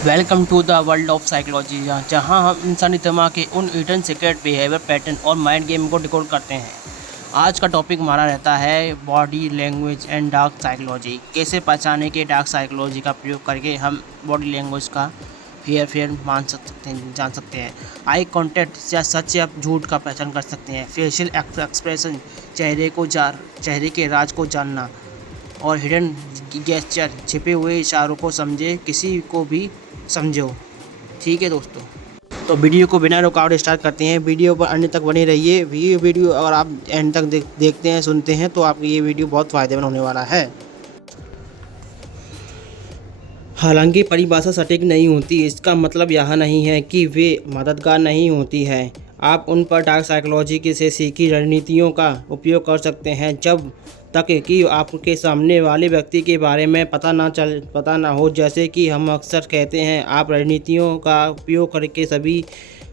Welcome to the world of psychology, जहाँ हम इंसानी दिमाग के उन हिडन सीक्रेट बिहेवियर पैटर्न और माइंड गेम को डिकोड करते हैं। आज का टॉपिक हमारा रहता है body language and dark psychology. कैसे पहचाने के डार्क साइकोलॉजी का प्रयोग करके हम बॉडी लैंग्वेज का फेयर मान सकते हैं, जान सकते हैं। आई कॉन्टैक्ट या सच या झूठ का पहचान कर सकते हैं। फेशियल एक्सप्रेशन, चेहरे के राज को जानना और हिडन गेस्चर, छिपे हुए इशारों को समझे, किसी को भी समझो। ठीक है दोस्तों, तो वीडियो को बिना रुकावट स्टार्ट करते हैं। वीडियो पर अंत तक बने रहिए। वीडियो अगर आप एंड तक देखते हैं, सुनते हैं, तो आपको ये वीडियो बहुत फ़ायदेमंद होने वाला है। हालांकि परिभाषा सटीक नहीं होती, इसका मतलब यह नहीं है कि वे मददगार नहीं होती है। आप उन पर डार्क साइकोलॉजी की से सीखी रणनीतियों का उपयोग कर सकते हैं जब तक कि आपके सामने वाले व्यक्ति के बारे में पता ना हो। जैसे कि हम अक्सर कहते हैं, आप रणनीतियों का उपयोग करके सभी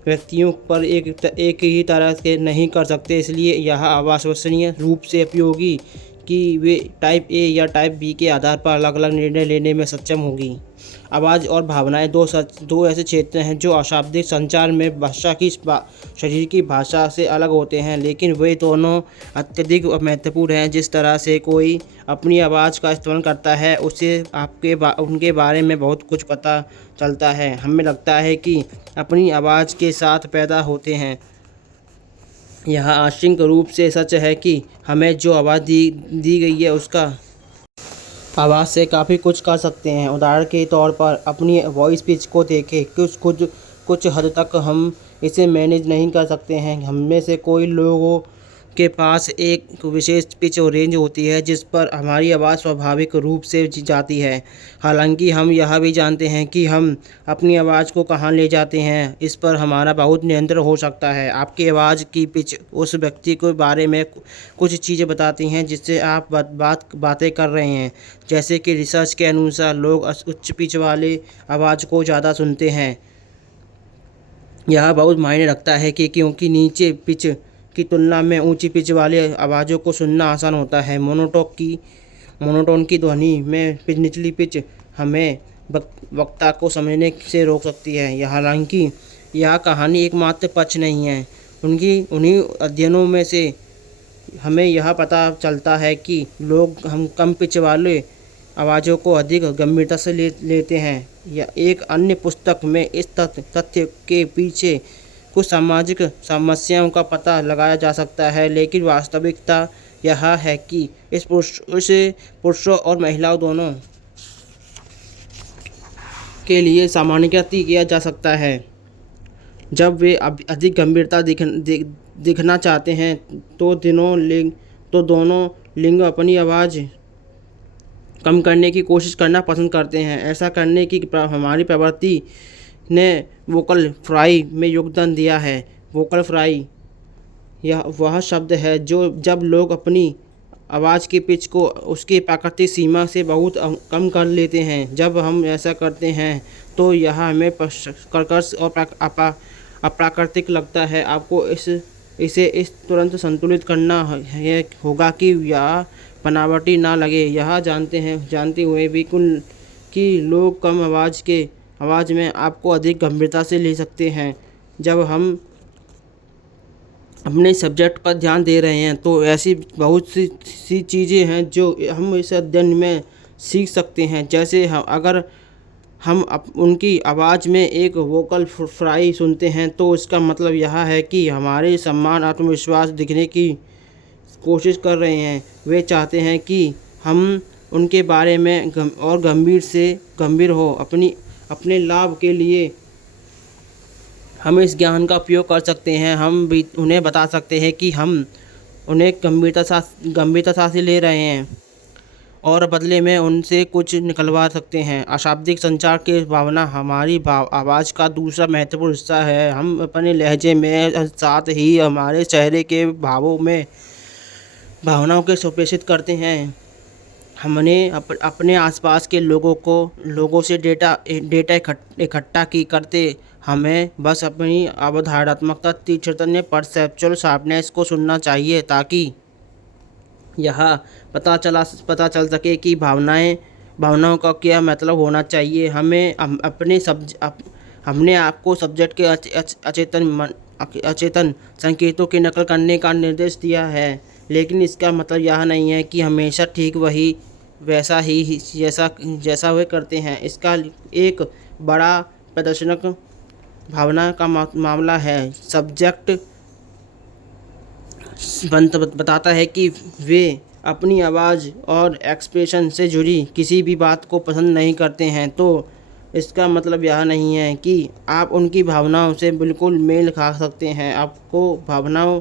व्यक्तियों पर एक ही तरह से नहीं कर सकते। इसलिए यह अविश्वसनीय रूप से उपयोगी कि वे टाइप ए या टाइप बी के आधार पर अलग अलग निर्णय लेने में सक्षम होगी। आवाज़ और भावनाएं दो ऐसे क्षेत्र हैं जो अशाब्दिक संचार में शरीर की भाषा से अलग होते हैं, लेकिन वे दोनों अत्यधिक महत्वपूर्ण हैं। जिस तरह से कोई अपनी आवाज़ का इस्तेमाल करता है, उससे उनके बारे में बहुत कुछ पता चलता है। हमें लगता है कि अपनी आवाज़ के साथ पैदा होते हैं। यह आंशिक रूप से सच है कि हमें जो आवाज़ दी गई है, उसका आवाज़ से काफ़ी कुछ कर सकते हैं। उदाहरण के तौर पर अपनी वॉइस पिच को देखें। कुछ हद तक हम इसे मैनेज नहीं कर सकते हैं। हम में से कोई लोगों के पास एक विशेष पिच और रेंज होती है जिस पर हमारी आवाज़ स्वाभाविक रूप से जाती है। हालांकि हम यह भी जानते हैं कि हम अपनी आवाज़ को कहाँ ले जाते हैं, इस पर हमारा बहुत नियंत्रण हो सकता है। आपकी आवाज़ की पिच उस व्यक्ति के बारे में कुछ चीज़ें बताती हैं जिससे आप बातें कर रहे हैं। जैसे कि रिसर्च के अनुसार लोग उच्च पिच वाले आवाज़ को ज़्यादा सुनते हैं। यह बहुत मायने रखता है कि क्योंकि नीचे पिच की तुलना में ऊंची पिच वाली आवाज़ों को सुनना आसान होता है। मोनोटोन की ध्वनि में निचली पिच हमें वक्ता को समझने से रोक सकती है। हालांकि यह कहानी एकमात्र पक्ष नहीं है। उन्हीं अध्ययनों में से हमें यह पता चलता है कि हम कम पिच वाले आवाज़ों को अधिक गंभीरता से लेते हैं। या एक अन्य पुस्तक में इस तथ्य के पीछे कुछ सामाजिक समस्याओं का पता लगाया जा सकता है, लेकिन वास्तविकता यह है कि इसे पुरुषों और महिलाओं दोनों के लिए सामान्यीकृत किया जा सकता है। जब वे अधिक गंभीरता दिखना चाहते हैं तो दोनों लिंग अपनी आवाज़ कम करने की कोशिश करना पसंद करते हैं। ऐसा करने की हमारी प्रवृत्ति ने वोकल फ्राई में योगदान दिया है। वोकल फ्राई यह वह शब्द है जब लोग अपनी आवाज़ की पिच को उसकी प्राकृतिक सीमा से बहुत कम कर लेते हैं। जब हम ऐसा करते हैं तो यह हमें कर्कश और अप्राकृतिक लगता है। आपको इसे इस तुरंत संतुलित करना होगा कि यह बनावटी ना लगे। यह जानते हुए भी कि लोग कम आवाज़ में आपको अधिक गंभीरता से ले सकते हैं। जब हम अपने सब्जेक्ट पर ध्यान दे रहे हैं तो ऐसी बहुत सी चीज़ें हैं जो हम इस अध्ययन में सीख सकते हैं। जैसे अगर हम उनकी आवाज़ में एक वोकल फ्राई सुनते हैं तो इसका मतलब यह है कि हमारे सम्मान आत्मविश्वास दिखने की कोशिश कर रहे हैं। वे चाहते हैं कि हम उनके बारे में और गंभीर हो। अपने लाभ के लिए हम इस ज्ञान का उपयोग कर सकते हैं। हम भी उन्हें बता सकते हैं कि हम उन्हें गंभीरता से ले रहे हैं और बदले में उनसे कुछ निकलवा सकते हैं। अशाब्दिक संचार की भावना हमारी आवाज़ का दूसरा महत्वपूर्ण हिस्सा है। हम अपने लहजे में साथ ही हमारे चेहरे के भावों में भावनाओं के सुप्रेषित करते हैं। हमने अपने आसपास के लोगों से डेटा इकट्ठा करते हमें बस अपनी अवधारणात्मकता तीक्ष्णता परसेप्चुअल शार्पनेस को सुनना चाहिए ताकि यह पता चल सके कि भावनाएं भावनाओं का क्या मतलब होना चाहिए। हमने आपको सब्जेक्ट के अचेतन संकेतों की नकल करने का निर्देश दिया है, लेकिन इसका मतलब यह नहीं है कि हमेशा ठीक वही वैसा ही जैसा जैसा वे करते हैं। इसका एक बड़ा प्रदर्शनक भावना का मामला है। सब्जेक्ट बताता है कि वे अपनी आवाज़ और एक्सप्रेशन से जुड़ी किसी भी बात को पसंद नहीं करते हैं, तो इसका मतलब यह नहीं है कि आप उनकी भावनाओं से बिल्कुल मेल खा सकते हैं। आपको भावनाओं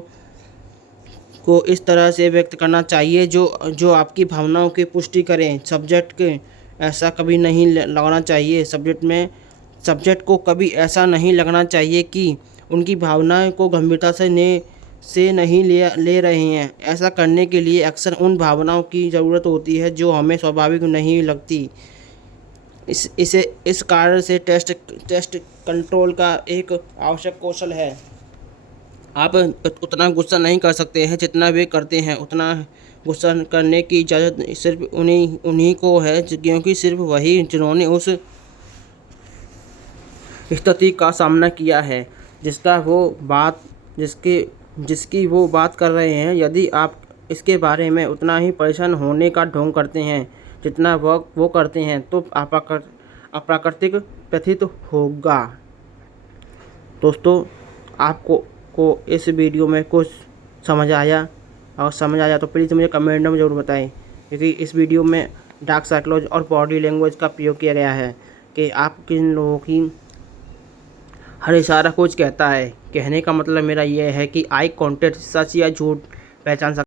को इस तरह से व्यक्त करना चाहिए जो आपकी भावनाओं की पुष्टि करें। सब्जेक्ट के ऐसा कभी नहीं लगना चाहिए सब्जेक्ट को कभी ऐसा नहीं लगना चाहिए कि उनकी भावनाओं को गंभीरता से नहीं ले रहे हैं। ऐसा करने के लिए अक्सर उन भावनाओं की ज़रूरत होती है जो हमें स्वाभाविक नहीं लगती। इस कारण से टेस्ट कंट्रोल का एक आवश्यक कौशल है। आप उतना गुस्सा नहीं कर सकते हैं जितना वे करते हैं। उतना गुस्सा करने की इजाज़त सिर्फ उन्हीं को है, क्योंकि सिर्फ वही जिन्होंने उस स्थिति का सामना किया है जिसकी वो बात कर रहे हैं। यदि आप इसके बारे में उतना ही परेशान होने का ढोंग करते हैं जितना वो करते हैं, तो अप्राकृतिक प्रतीत होगा। दोस्तों, आपको इस वीडियो में कुछ समझ आया तो प्लीज़ मुझे कमेंट में ज़रूर बताएं, क्योंकि इस वीडियो में डार्क साइकोलॉजी और बॉडी लैंग्वेज का प्रयोग किया गया है कि आप किन लोगों की हर इशारा कुछ कहता है। कहने का मतलब मेरा ये है कि आई कॉन्टैक्ट सच या झूठ पहचान सकता है।